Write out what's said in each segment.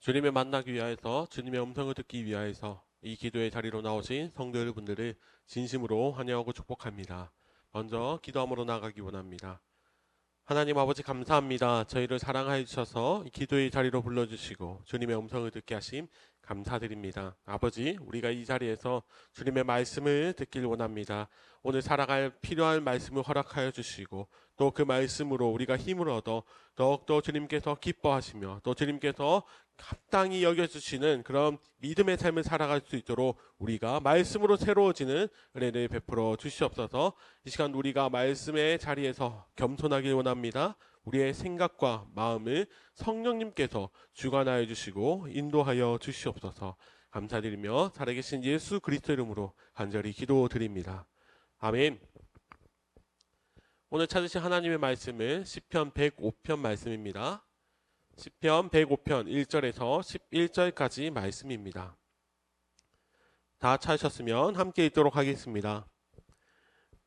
주님을 만나기 위하여서 주님의 음성을 듣기 위하여서 이 기도의 자리로 나오신 성도 여러분들을 진심으로 환영하고 축복합니다. 먼저 기도함으로 나가기 원합니다. 하나님 아버지 감사합니다. 저희를 사랑하여 주셔서 이 기도의 자리로 불러주시고 주님의 음성을 듣게 하심 감사드립니다. 아버지, 우리가 이 자리에서 주님의 말씀을 듣길 원합니다. 오늘 살아갈 필요한 말씀을 허락하여 주시고 또 그 말씀으로 우리가 힘을 얻어 더욱더 주님께서 기뻐하시며 또 주님께서 합당히 여겨주시는 그런 믿음의 삶을 살아갈 수 있도록 우리가 말씀으로 새로워지는 은혜를 베풀어 주시옵소서. 이 시간 우리가 말씀의 자리에서 겸손하길 원합니다. 우리의 생각과 마음을 성령님께서 주관하여 주시고 인도하여 주시옵소서. 감사드리며 살아계신 예수 그리스도 이름으로 간절히 기도드립니다. 아멘. 오늘 찾으신 하나님의 말씀은 시편 105편 말씀입니다. 시편 105편 1절에서 11절까지 말씀입니다. 다 찾으셨으면 함께 읽도록 하겠습니다.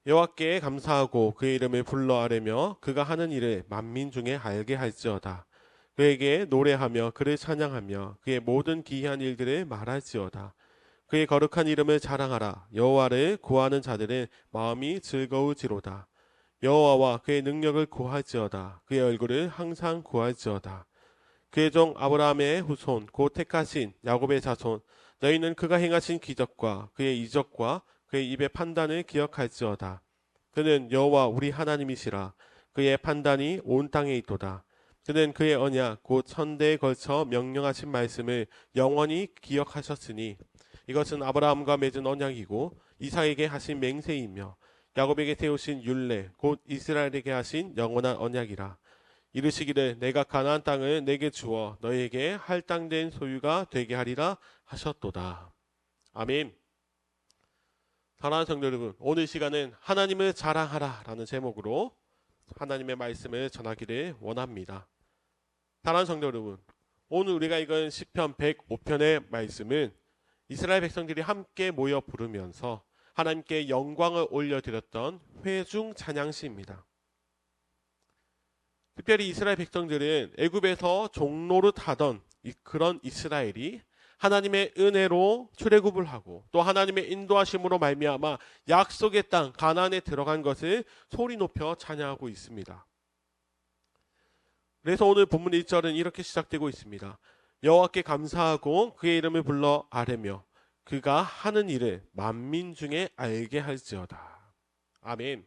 여호와께 감사하고 그의 이름을 불러 아뢰며 그가 하는 일을 만민 중에 알게 할지어다. 그에게 노래하며 그를 찬양하며 그의 모든 기이한 일들을 말할지어다. 그의 거룩한 이름을 자랑하라. 여호와를 구하는 자들은 마음이 즐거우지로다. 여호와와 그의 능력을 구할지어다. 그의 얼굴을 항상 구할지어다. 그의 종 아브라함의 후손 곧 택하신 야곱의 자손 너희는 그가 행하신 기적과 그의 이적과 그의 입의 판단을 기억할지어다. 그는 여호와 우리 하나님이시라. 그의 판단이 온 땅에 있도다. 그는 그의 언약 곧 천대에 걸쳐 명령하신 말씀을 영원히 기억하셨으니 이것은 아브라함과 맺은 언약이고 이삭에게 하신 맹세이며 야곱에게 세우신 율례 곧 이스라엘에게 하신 영원한 언약이라. 이르시기를 내가 가나안 땅을 내게 주어 너희에게 할당된 소유가 되게 하리라 하셨도다. 아멘. 사랑하는 성도 여러분, 오늘 시간은 하나님을 자랑하라 라는 제목으로 하나님의 말씀을 전하기를 원합니다. 사랑하는 성도 여러분, 오늘 우리가 읽은 시편 105편의 말씀은 이스라엘 백성들이 함께 모여 부르면서 하나님께 영광을 올려드렸던 회중 찬양시입니다. 특별히 이스라엘 백성들은 애굽에서 종노릇 하던 그런 이스라엘이 하나님의 은혜로 출애굽을 하고 또 하나님의 인도하심으로 말미암아 약속의 땅 가나안에 들어간 것을 소리 높여 찬양하고 있습니다. 그래서 오늘 본문 1절은 이렇게 시작되고 있습니다. 여호와께 감사하고 그의 이름을 불러 아뢰며 그가 하는 일을 만민 중에 알게 할지어다. 아멘.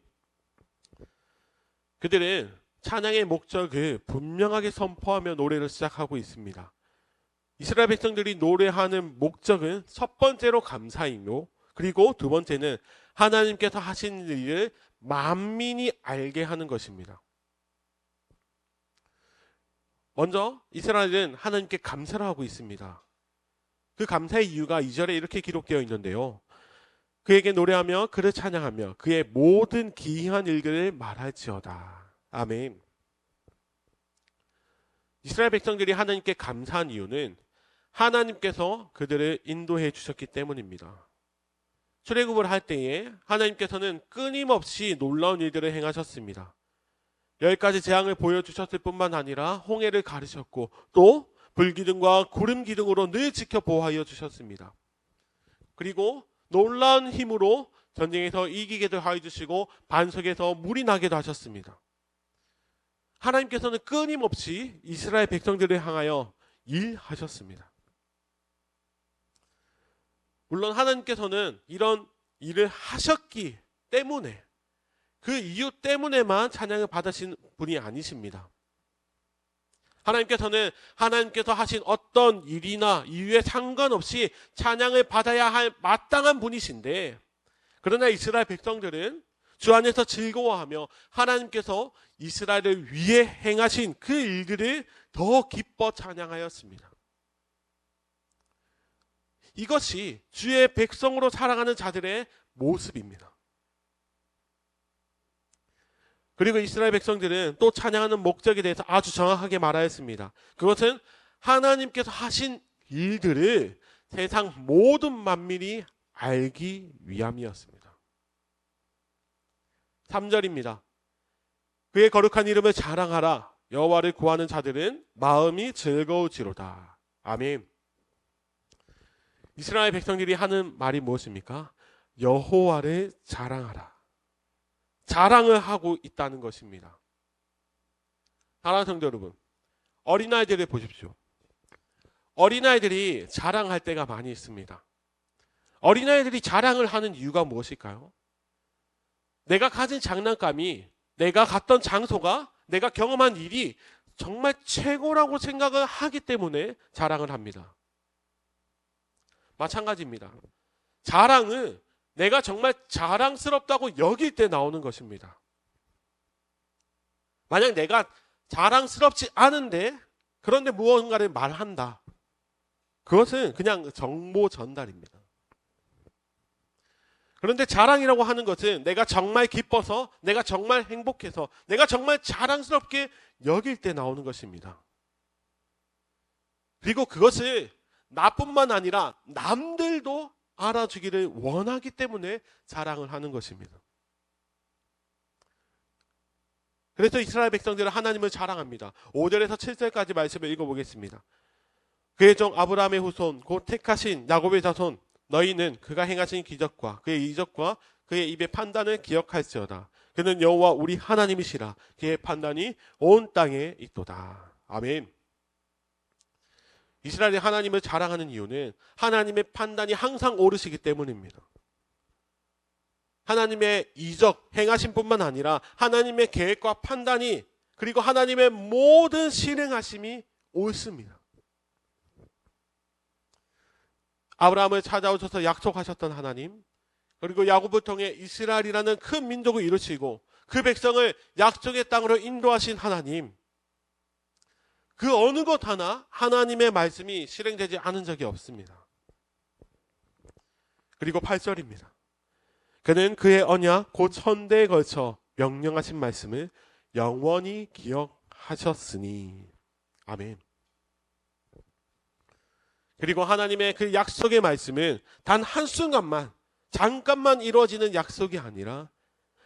그들은 찬양의 목적을 분명하게 선포하며 노래를 시작하고 있습니다. 이스라엘 백성들이 노래하는 목적은 첫 번째로 감사이며 그리고 두 번째는 하나님께서 하신 일을 만민이 알게 하는 것입니다. 먼저 이스라엘은 하나님께 감사를 하고 있습니다. 그 감사의 이유가 2절에 이렇게 기록되어 있는데요. 그에게 노래하며 그를 찬양하며 그의 모든 기이한 일들을 말할지어다. 아멘. 이스라엘 백성들이 하나님께 감사한 이유는 하나님께서 그들을 인도해 주셨기 때문입니다. 출애굽을 할 때에 하나님께서는 끊임없이 놀라운 일들을 행하셨습니다. 10가지 재앙을 보여주셨을 뿐만 아니라 홍해를 가르셨고 또 불기둥과 구름기둥으로 늘 지켜 보호하여 주셨습니다. 그리고 놀라운 힘으로 전쟁에서 이기게도 하여 주시고 반석에서 물이 나게도 하셨습니다. 하나님께서는 끊임없이 이스라엘 백성들을 향하여 일하셨습니다. 물론 하나님께서는 이런 일을 하셨기 때문에 그 이유 때문에만 찬양을 받으신 분이 아니십니다. 하나님께서 하신 어떤 일이나 이유에 상관없이 찬양을 받아야 할 마땅한 분이신데 그러나 이스라엘 백성들은 주 안에서 즐거워하며 하나님께서 이스라엘을 위해 행하신 그 일들을 더 기뻐 찬양하였습니다. 이것이 주의 백성으로 살아가는 자들의 모습입니다. 그리고 이스라엘 백성들은 또 찬양하는 목적에 대해서 아주 정확하게 말하였습니다. 그것은 하나님께서 하신 일들을 세상 모든 만민이 알기 위함이었습니다. 3절입니다. 그의 거룩한 이름을 자랑하라. 여호와를 구하는 자들은 마음이 즐거우지로다. 아멘. 이스라엘 백성들이 하는 말이 무엇입니까? 여호와를 자랑하라. 자랑을 하고 있다는 것입니다. 사랑하는 성도 여러분, 어린아이들을 보십시오. 어린아이들이 자랑할 때가 많이 있습니다. 어린아이들이 자랑을 하는 이유가 무엇일까요? 내가 가진 장난감이, 내가 갔던 장소가, 내가 경험한 일이 정말 최고라고 생각을 하기 때문에 자랑을 합니다. 마찬가지입니다. 자랑은 내가 정말 자랑스럽다고 여길 때 나오는 것입니다. 만약 내가 자랑스럽지 않은데 그런데 무언가를 말한다. 그것은 그냥 정보 전달입니다. 그런데 자랑이라고 하는 것은 내가 정말 기뻐서, 내가 정말 행복해서, 내가 정말 자랑스럽게 여길 때 나오는 것입니다. 그리고 그것을 나뿐만 아니라 남들도 알아주기를 원하기 때문에 자랑을 하는 것입니다. 그래서 이스라엘 백성들은 하나님을 자랑합니다. 5절에서 7절까지 말씀을 읽어보겠습니다. 그의 종 아브라함의 후손 곧 택하신 야곱의 자손 너희는 그가 행하신 기적과 그의 이적과 그의 입의 판단을 기억할지어다. 그는 여호와 우리 하나님이시라. 그의 판단이 온 땅에 있도다. 아멘. 이스라엘이 하나님을 자랑하는 이유는 하나님의 판단이 항상 옳으시기 때문입니다. 하나님의 이적 행하신 뿐만 아니라 하나님의 계획과 판단이, 그리고 하나님의 모든 실행하심이 옳습니다. 아브라함을 찾아오셔서 약속하셨던 하나님, 그리고 야곱을 통해 이스라엘이라는 큰 민족을 이루시고 그 백성을 약속의 땅으로 인도하신 하나님, 그 어느 것 하나 하나님의 말씀이 실행되지 않은 적이 없습니다. 그리고 8절입니다. 그는 그의 언약 곧 천대에 걸쳐 명령하신 말씀을 영원히 기억하셨으니. 아멘. 그리고 하나님의 그 약속의 말씀은 단 한순간만, 잠깐만 이루어지는 약속이 아니라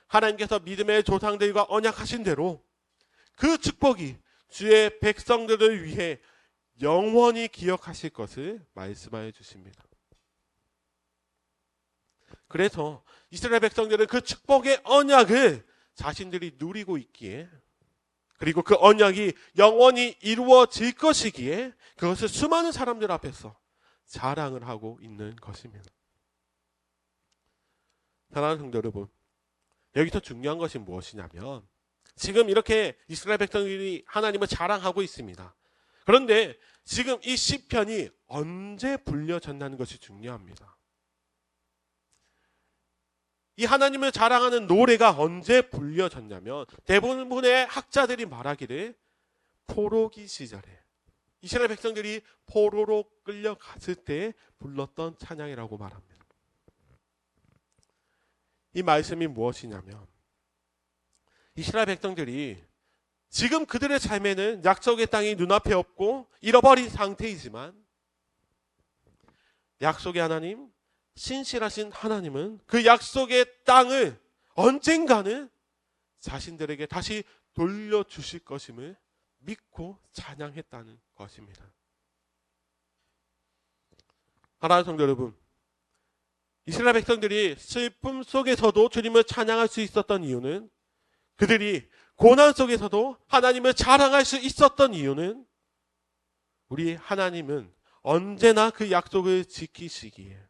하나님께서 믿음의 조상들과 언약하신 대로 그 축복이 주의 백성들을 위해 영원히 기억하실 것을 말씀하여 주십니다. 그래서 이스라엘 백성들은 그 축복의 언약을 자신들이 누리고 있기에, 그리고 그 언약이 영원히 이루어질 것이기에 그것을 수많은 사람들 앞에서 자랑을 하고 있는 것입니다. 사랑하는 성도 여러분, 여기서 중요한 것이 무엇이냐면 지금 이렇게 이스라엘 백성들이 하나님을 자랑하고 있습니다. 그런데 지금 이 시편이 언제 불려졌다는 것이 중요합니다. 이 하나님을 자랑하는 노래가 언제 불려졌냐면 대부분의 학자들이 말하기를 포로기 시절에 이스라엘 백성들이 포로로 끌려갔을 때 불렀던 찬양이라고 말합니다. 이 말씀이 무엇이냐면 이스라엘 백성들이 지금 그들의 삶에는 약속의 땅이 눈앞에 없고 잃어버린 상태이지만 약속의 하나님, 신실하신 하나님은 그 약속의 땅을 언젠가는 자신들에게 다시 돌려주실 것임을 믿고 찬양했다는 것입니다. 사랑하는 성도 여러분, 이스라엘 백성들이 슬픔 속에서도 주님을 찬양할 수 있었던 이유는, 그들이 고난 속에서도 하나님을 자랑할 수 있었던 이유는 우리 하나님은 언제나 그 약속을 지키시기에,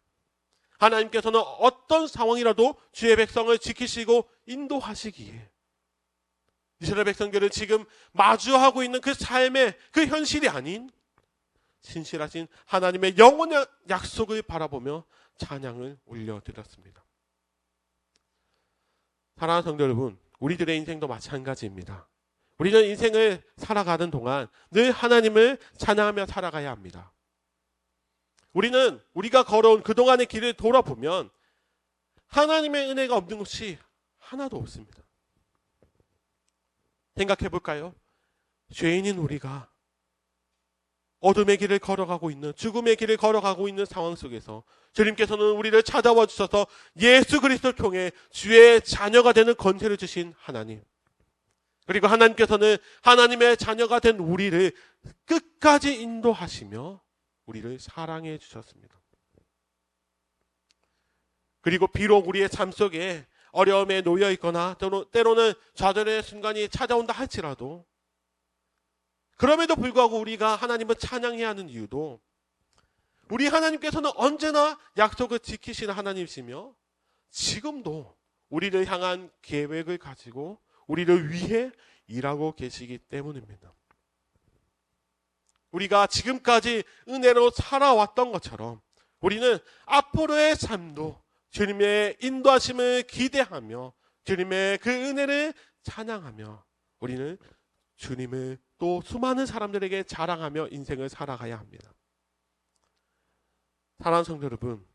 하나님께서는 어떤 상황이라도 주의 백성을 지키시고 인도하시기에 이스라엘 백성들은 지금 마주하고 있는 그 삶의 그 현실이 아닌 신실하신 하나님의 영원한 약속을 바라보며 찬양을 올려드렸습니다. 사랑하는 성도 여러분, 우리들의 인생도 마찬가지입니다. 우리는 인생을 살아가는 동안 늘 하나님을 찬양하며 살아가야 합니다. 우리는 우리가 걸어온 그동안의 길을 돌아보면 하나님의 은혜가 없는 것이 하나도 없습니다. 생각해 볼까요? 죄인인 우리가 어둠의 길을 걸어가고 있는, 죽음의 길을 걸어가고 있는 상황 속에서 주님께서는 우리를 찾아와 주셔서 예수 그리스도를 통해 주의 자녀가 되는 권세를 주신 하나님, 그리고 하나님께서는 하나님의 자녀가 된 우리를 끝까지 인도하시며 우리를 사랑해 주셨습니다. 그리고 비록 우리의 삶 속에 어려움에 놓여 있거나 때로는 좌절의 순간이 찾아온다 할지라도, 그럼에도 불구하고 우리가 하나님을 찬양해야 하는 이유도, 우리 하나님께서는 언제나 약속을 지키시는 하나님이시며 지금도 우리를 향한 계획을 가지고 우리를 위해 일하고 계시기 때문입니다. 우리가 지금까지 은혜로 살아왔던 것처럼 우리는 앞으로의 삶도 주님의 인도하심을 기대하며 주님의 그 은혜를 찬양하며 우리는 주님을 또 수많은 사람들에게 자랑하며 인생을 살아가야 합니다. 사랑하는 성도 여러분,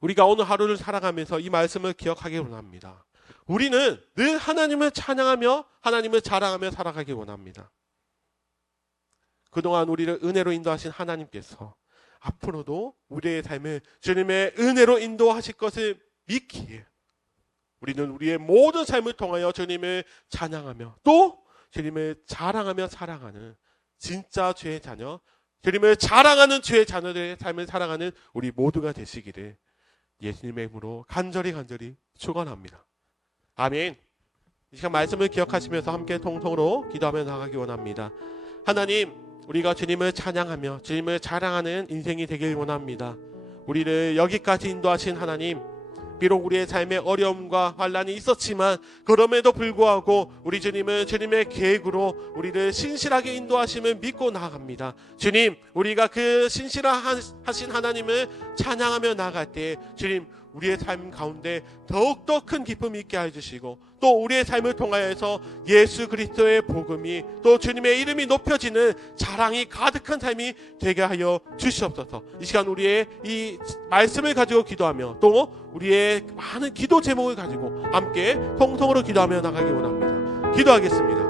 우리가 오늘 하루를 살아가면서 이 말씀을 기억하기 원합니다. 우리는 늘 하나님을 찬양하며 하나님을 자랑하며 살아가기 원합니다. 그동안 우리를 은혜로 인도하신 하나님께서 앞으로도 우리의 삶을 주님의 은혜로 인도하실 것을 믿기에 우리는 우리의 모든 삶을 통하여 주님을 찬양하며 또 주님을 자랑하며 살아가는 진짜 주의 자녀, 주님을 자랑하는 주의 자녀들의 삶을 살아가는 우리 모두가 되시기를 예수님의 이름으로 간절히 축원합니다. 아멘. 이 시간 말씀을 기억하시면서 함께 통성으로 기도하며 나가기 원합니다. 하나님, 우리가 주님을 찬양하며 주님을 자랑하는 인생이 되길 원합니다. 우리를 여기까지 인도하신 하나님, 비록 우리의 삶에 어려움과 환난이 있었지만 그럼에도 불구하고 우리 주님은 주님의 계획으로 우리를 신실하게 인도하심을 믿고 나아갑니다. 주님, 우리가 그 신실하신 하나님을 찬양하며 나아갈 때 주님, 우리의 삶 가운데 더욱더 큰 기쁨이 있게 해주시고 또 우리의 삶을 통하여서 예수 그리스도의 복음이 또 주님의 이름이 높여지는 자랑이 가득한 삶이 되게 하여 주시옵소서. 이 시간 우리의 이 말씀을 가지고 기도하며 또 우리의 많은 기도 제목을 가지고 함께 통성으로 기도하며 나가기 원합니다. 기도하겠습니다.